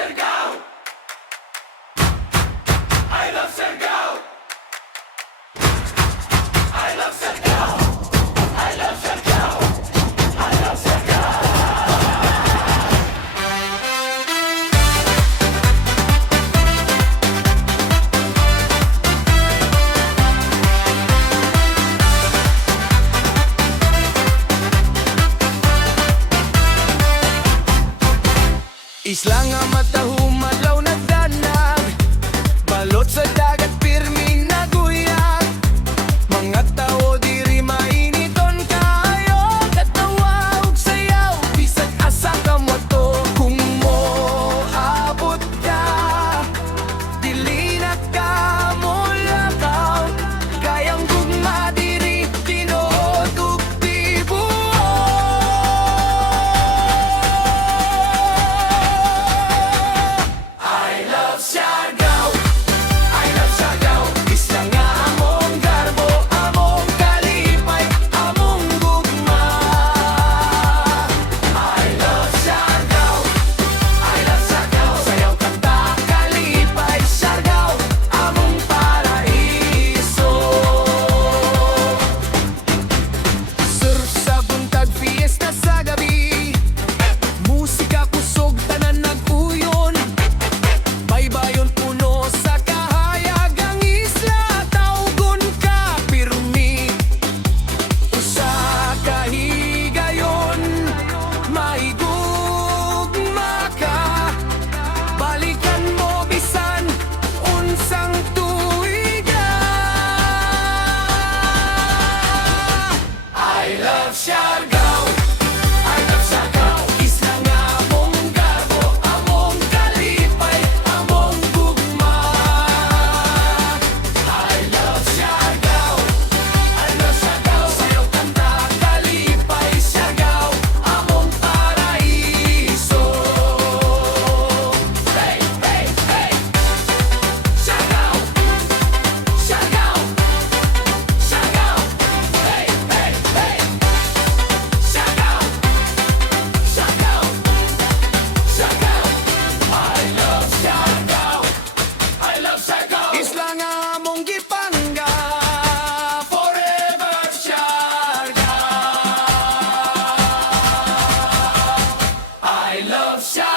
Siargao! I love Siargao! I love Siargao! I love Siargao! I love Siargao! Isla nga matahum, adlaw nagdanag, balot sa dagat pirming naguyag. Mga tao diri mainiton kayo, katawa ug sayaw, bisag asa ka mo to. Kung moabot ka, dili na ka mo lakaw, kayang gugma diri tinuod ug tibuok. I love Siargao! I love Siargao! Isla nga among garbo, among kalipay, among gugma. I love Siargao! I love Siargao! Sayaw kanta, kalipay, Siargao, among paraiso. Surf sa buntag, fiesta sa gabi, musika kusog, tanan nag-uyon. Baybayon puno sa kahayag ang isla, tawgon ka pirmi. Usa ka higayon, maigugma ka, balikan mo bisan unsang tuiga. I love Siargao! I love Siargao! Isla nga among garbo, among kalipay, among gugma. I love Siargao! I love Siargao! Sayaw kanta, kalipay, Siargao, among paraiso. Hey, hey, hey! Siargao! Siargao! Siargao! Hey, hey, hey! Siargao! Siargao! Siargao! I love Siargao! I love Siargao! Isla nga among gipangga, Forever Siargao! I love Siargao!